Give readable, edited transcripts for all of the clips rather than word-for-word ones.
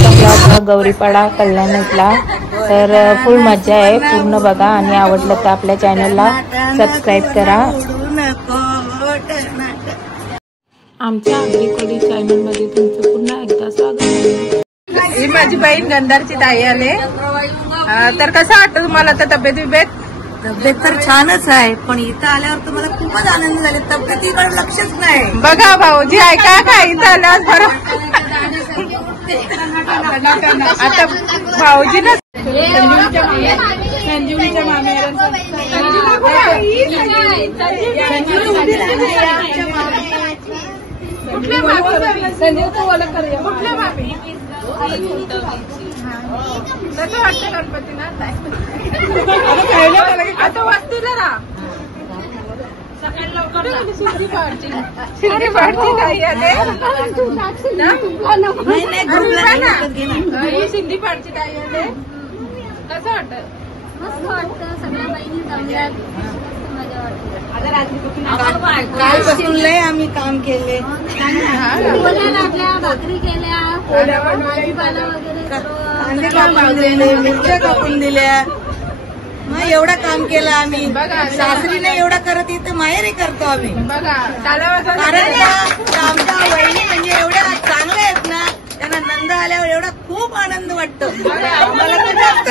आजचा ब्लॉग गौरीपाडा कल्याणला। तर फुल मजा आहे, पूर्ण बघा आणि आवडलं तर आपल्या चॅनलला सबस्क्राईब करा। आमच्या आगरी चॅनलमध्ये तुमचं पुन्हा एकदा स्वागत आहे। ही माझी बहीण गंधारची ताई आले। तर कसं वाटतं तुम्हाला तर तब्येत तर छानच आहे, पण इथं आल्यावर तर मला खूपच आनंद झाले। तब्येतीकडे लक्षच नाही। बघा भाऊजी ऐका का इथं आल्यावर बरं आता भाऊजी ना संजीवनीच्या मामी कसं वाटतं गणपतीनाथ आता वाटतील ना सकाळी लवकर शिंदी पाडची नाही आले ही शिंदी पाडची नाही आले। कसं वाटतं? मस्त वाटतं, सगळ्या बहिणी जमल्यात, मजा वाटते। कालपासून लय आम्ही काम केले, पोळ्या लाटल्या, भाकरी केल्या, भाजीपाला वगैरे कांदे कापून दिले, मिरच्या कापून दिल्या, मग एवढं काम केलं आम्ही। सासरीने एवढं करत इथं माहेरी करतो आम्ही। बघा कारण आमच्या वहिनी म्हणजे एवढ्या चांगल्या आहेत ना, त्यांना नंद आल्यावर एवढा खूप आनंद वाटतो। मला तर जास्त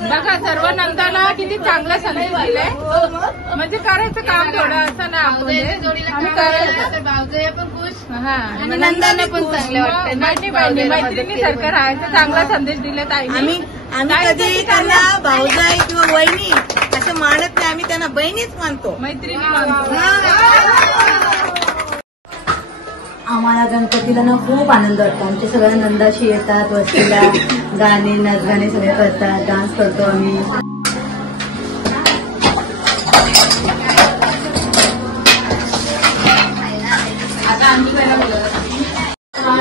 बघा सर्व नंदाला किती चांगला संदेश दिलाय, म्हणजे करायचं काम थोडं असं ना आम्ही करायचं भाऊजय पण खुश आणि नंदाने पण चांगले वाटते। मैत्रिणी सारखं राहायचं, चांगला संदेश दिला ताईने। आम्ही कधी त्यांना भाऊजाई किंवा वहिनी असं मानत नाही, आम्ही त्यांना बहिणीच मानतो, मैत्रिणी मानतो। आम्हाला गणपतीला ना खूप आनंद वाटतो। आमच्या सगळ्या नंदाशी येतात, वस्तीला गाणे नाचगाणे सगळे करतात, डान्स करतो आम्ही।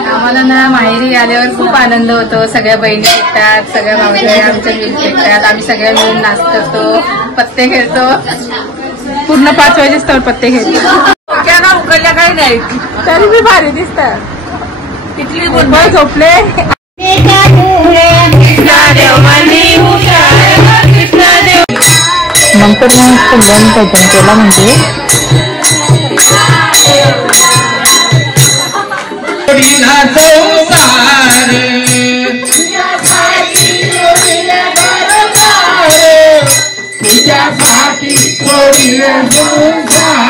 आम्हाला ना माहेरी आल्यावर खूप आनंद होतो। सगळ्या बहिणी भेटतात, सगळ्या भावजाई आमच्या भेटतात, आम्ही सगळ्या मिळून नाच करतो, पत्ते खेळतो, पूर्ण 5 वाजेस्तवर पत्ते खेळतो। ना उकळल्या काही नाही तरी मी भारी दिसतात, तिथली गुडबळ झोपले। नंतर मग कल्याण भजन केला, म्हणजे तुझ्यासाठी सोडीने घरदार,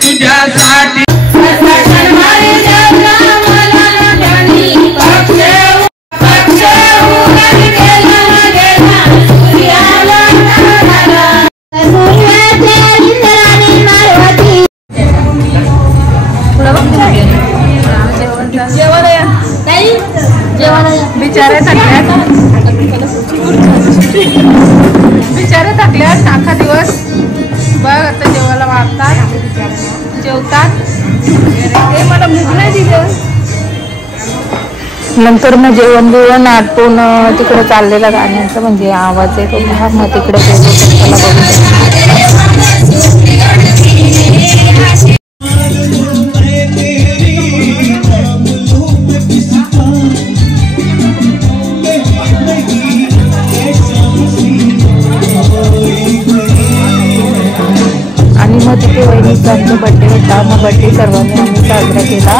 तुझ्यासाठी बिचारे थकल्यात अख्खा दिवस। बघ आता जेवायला वाढतात, जेवतात, ते मला भूक नाही दिलं। नंतर मग जेवण बिवण आटपून तिकडे चाललेला गाण्याचा म्हणजे आवाज येत होता, मग तिकडे आणि मग तिथे वहिनीचा आमचा बड्डे होता, मग बड्डे सर्वांनी आम्ही साजरा केला।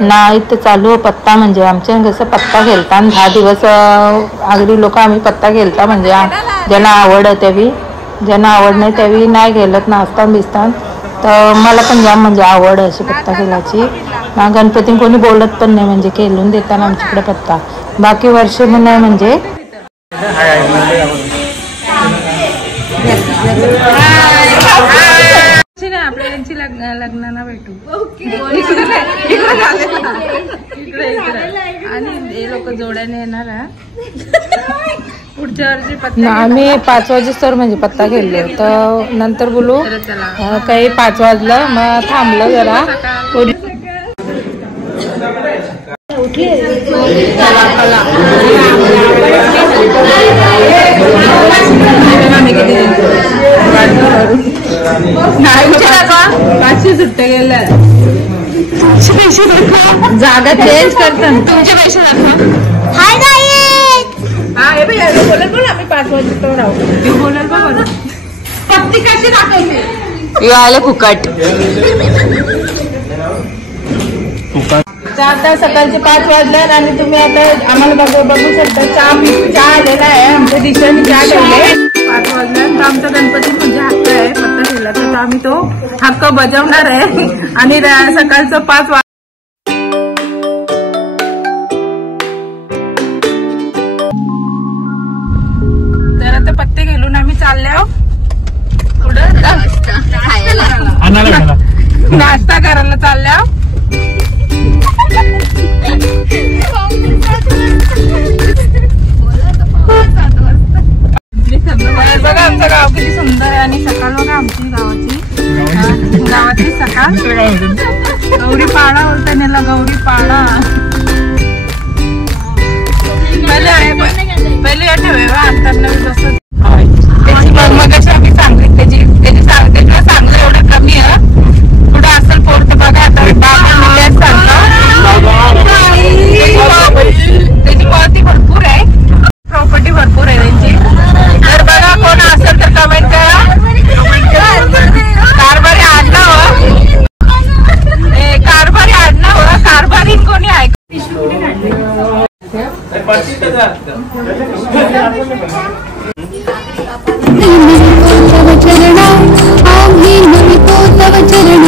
नाही तर चालू पत्ता म्हणजे आमच्या कसं पत्ता खेळता 10 दिवस आगरी लोक आम्ही पत्ता खेळता म्हणजे ज्यांना आवड आहे त्यावी ज्यांना आवड नाही त्यावी नाही खेळत नाचतान बिसतान तर मला पण जाम म्हणजे आवड अशी पत्ता खेळायची ना गणपती कोणी बोलत पण नाही म्हणजे खेळून देताना आमच्याकडे पत्ता बाकी वर्ष नाही म्हणजे आपल्या यांची लग्नाला भेटू आणि हे लोक जोड्याने येणार पुढच्या वर्षी पत्ता आम्ही 5 वाजेस्तोवर म्हणजे पत्ता खेळलो तर नंतर बोलू काही 5 वाजलं मग थांबलं जरा पाचशे सुट्ट्या गेल्या जागा चेंज करतात तुमचे पैसे हा हे बाई बोलेल पण आम्ही 5 वाजेपर्यंत राहू ते बोलेल बघ पत्ती कशी दाखवते आले फुकट आता सकाळचे 5 वाजले आणि तुम्ही आता आम्हाला बघू शकता चहा आलेला आहे आमच्या दिशेने चहा ठेवले 5 वाजल्या तर आमचा गणपती म्हणजे हक्क आहे पत्ता ठेवला तर आम्ही तो हक्क बजावणार आहे आणि सकाळचं 5 वाज तर आता पत्ते घेऊन आम्ही चाललो पुढं नाश्ता करायला चालल्या बघा आमचं गाव किती सुंदर आहे आणि सकाळ बघा आमची गावाची सकाळ गौरी पाडा बोलता त्याला गौरी पाडा पहिले ठेवा अंतर बसत त्याची मग कशी आम्ही सांगली त्याची सांगते तुला चांगलं एवढं कमी आहे पुढे असेल पोट बघा आता त्याची पावती भरपूर आहे प्रॉपर्टी भरपूर आहे त्यांची तर बघा कोण असेल तर कमेंट करा कारभारी आडनाव कारभारी आडनाव कारभारी कोणी आहे तव चरणा आम्ही नमितो तव चरणा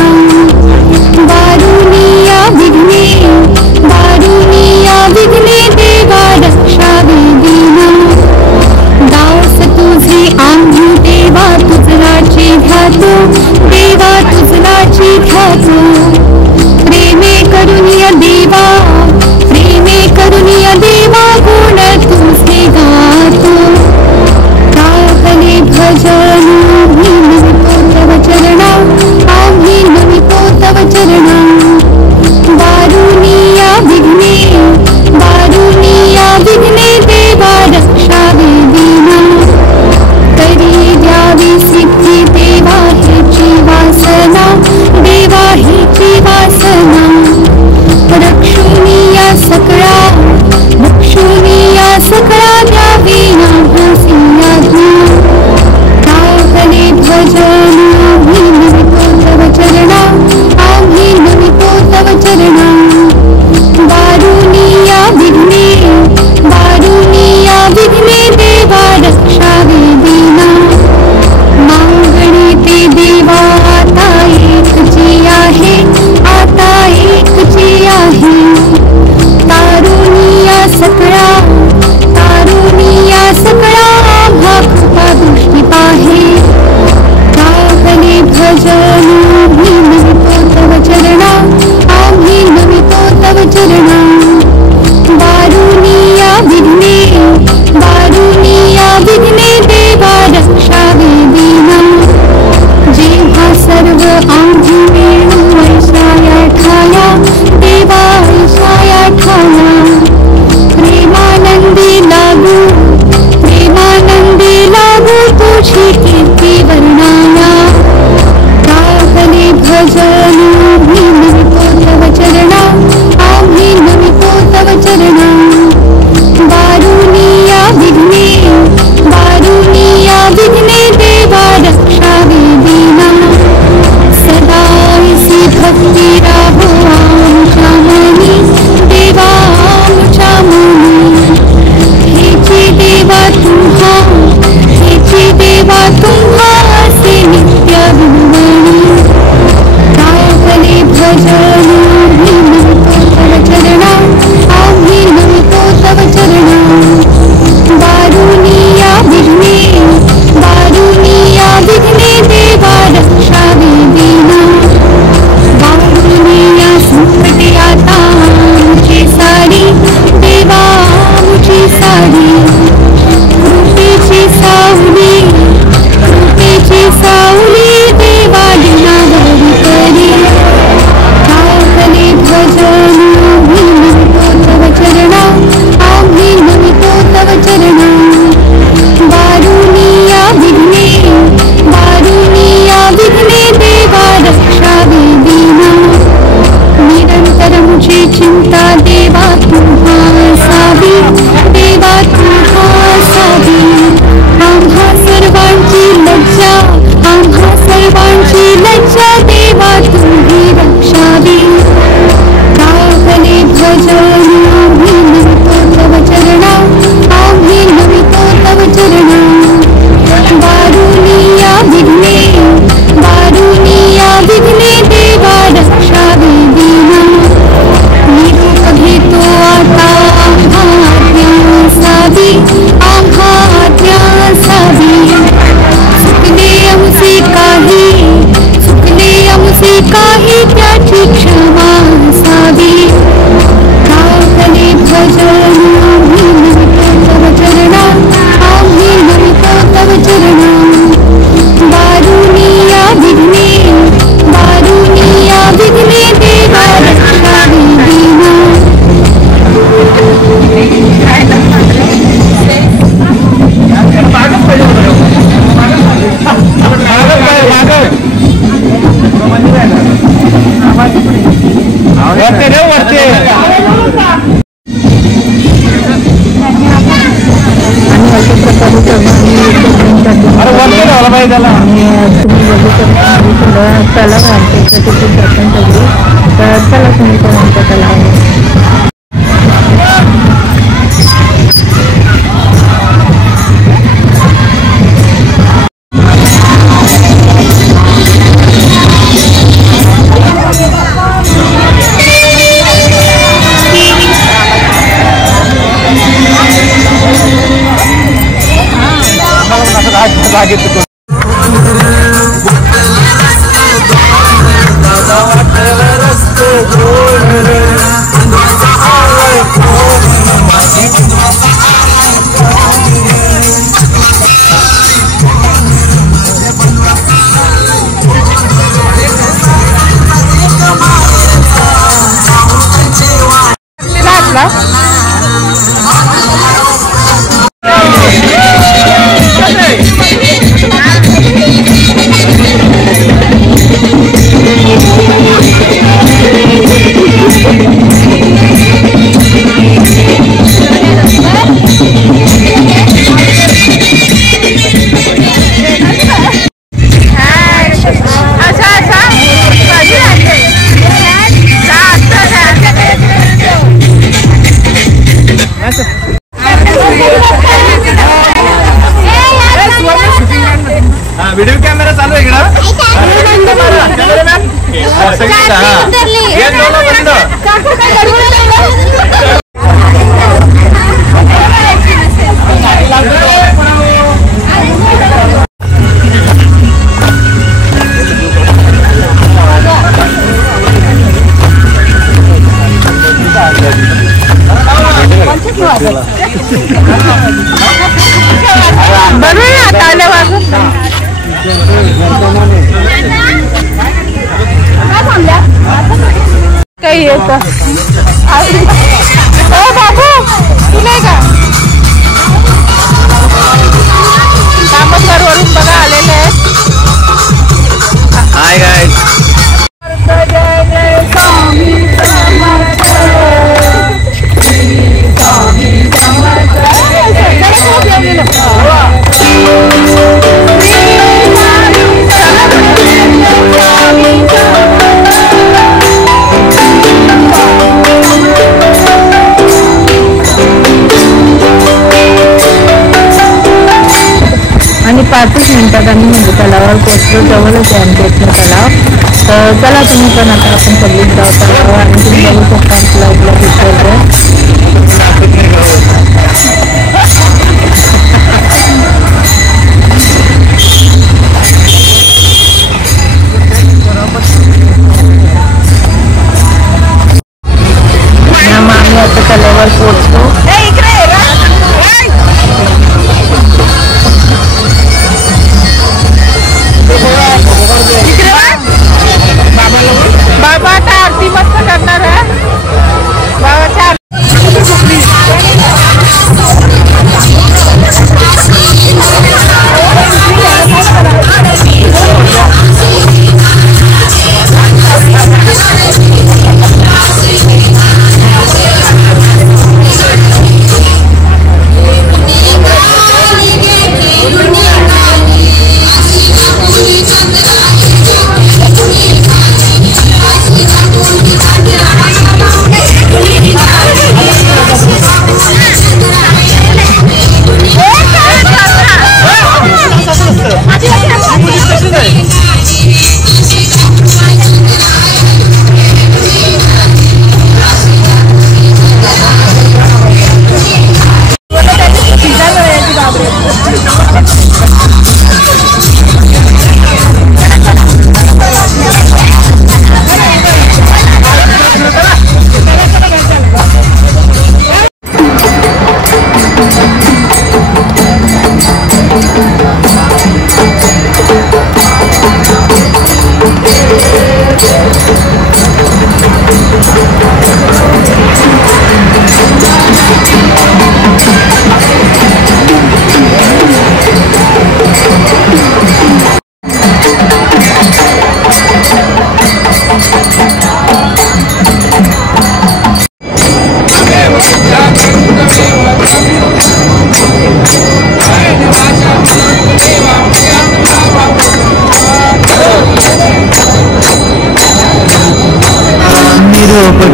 गातो प्रेमे करुणिय देवा प्रेमे करुणिय देवा गुण तुझे गातो काकले भजन नमितो तव चरणा आम्ही नमितो तव चरणा दारुणिया विघ्ने देवा रक्षावे दीना तरी द्यावी सिद्धी देवा हेची वासना देवा हेची वासना रक्षुनिया सकळा द्यावी नाभसिया काकले भजन नमितो तव चरणा आम्ही नमितो तव चरणा दारुणिया विघ्ने देवा रक्षावे दीना मागणी ते देवा आता एकची आहे तारुणिया सकळा आम्हा कृपा दृष्टी पाहे काकले भजन नमितो तव चरणा आम्ही नमितो तव चरणा दारुणिया विघ्ने देवा रक्षावे दीना जेव्हा सर्व आम्ही मिळू ऐशाया ठाया देवा ऐशाया ठाया प्रेमानंदी लागू तुझी कीर्ती वर्णाया काकले भजन नमितो तव चरणा आम्ही नमितो तव चरणा दारुणिया विघ्ने देवा रक्षावे दीना सदाईसी भक्ती राहो आमच्या मनी देवा आमच्या मनी हेची देवा तुम्हा असे नित्य गुणवणी काकले भजन नमितो तव चरणा आम्ही नमितो तव चरणा दारुणिया विघ्ने देवा रक्षावे दीना दारुणिया संकटे आता आमची सारी देवा आमची सारी कृपेची सावली देवा दिनावरी करी काकले भजन नमितो तव चरणा आम्ही नमितो तव चरणा दारुणिया विघ्ने देवा रक्षावे दीना निरंतरमुची चिंता देवा तुम्हा असावी आम्हा सर्वांची लज्जा देवा तुम्ही रक्षावी काकले भजन नमितो तव चरणा आम्ही नमितो तव चरणा दारुणिया विघ्ने देवा रक्षावे दीना निरूप घेतो आता आम्हा अज्ञासावी चुकले आमचे काही त्याची क्षमा असावी काकले भजन नमितो तव चरणा आम्ही नमितो तव चरणा दारुणिया विघ्ने देवा रक्षावे दीना तलाव आहे तिथे दर्शन ठेवली तर चला तुम्ही पण आमच्या तलावावर जागेत का? व्हिडिओ कॅमेरा चालू आहे इकडं. काही येत बाबू तुला का कामतगार वरून बघा आलेले आहेत. Hi guys. आणि 5 मिनिटात आम्ही म्हणजे तलावावर पोहोचलो. जवळच आहे आमच्या इथलं तलाव. तर चला तुम्ही पण आता आपण सगळीच जाऊ तलाव आणि तुम्ही बघू शकता आमच्या इथला दिसतोय. आम्ही आता तलावावर पोहोचलो. बाबा आता आरती मस्त करणार आहे. बाबाच्या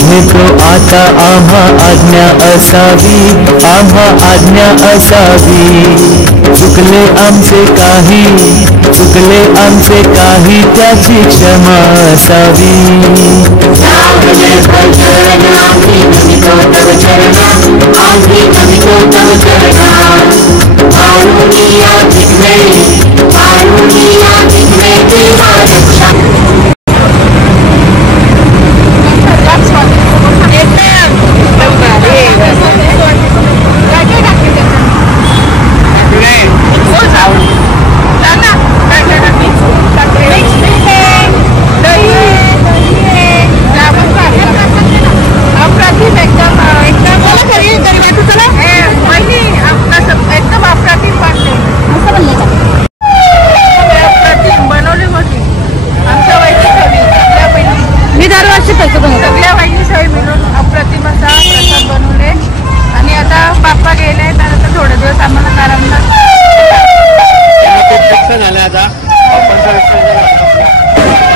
घेतो आता आम्हा आज्ञा असावी, आम्हा आज्ञा असावी. चुकले आमचे काही, चुकले आमचे काही, त्याची क्षमा असावी. एकदम विसर्जन झालं आता बाप्पांचं विसर्जन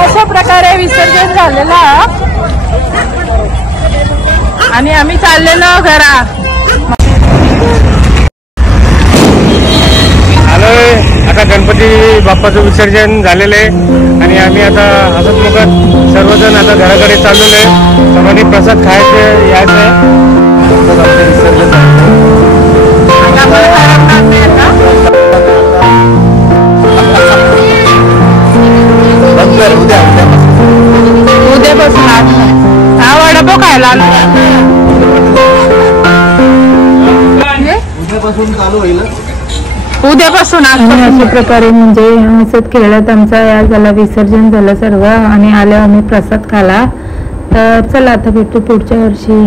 अशा प्रकारे विसर्जन झालेला आणि आम्ही चाललेलो घरा आलोय आता गणपती बाप्पाचं विसर्जन झालेलं आहे आणि आम्ही आता हसत मुखत सर्वजण आता घराकडे चाललेलो आहे. सर्वांनी प्रसाद खायचं यायचं आहे. आमचं विसर्जन उद्यापासून हा वडापाव खायला आलो. उद्यापासून चालू होईल. उद्यापासून अशा प्रकारे म्हणजे हसत खेळत आमचा या झाला विसर्जन झालं सर्व आणि आल्यावर आम्ही प्रसाद खाला. तर चला आता भेटू पुढच्या वर्षी.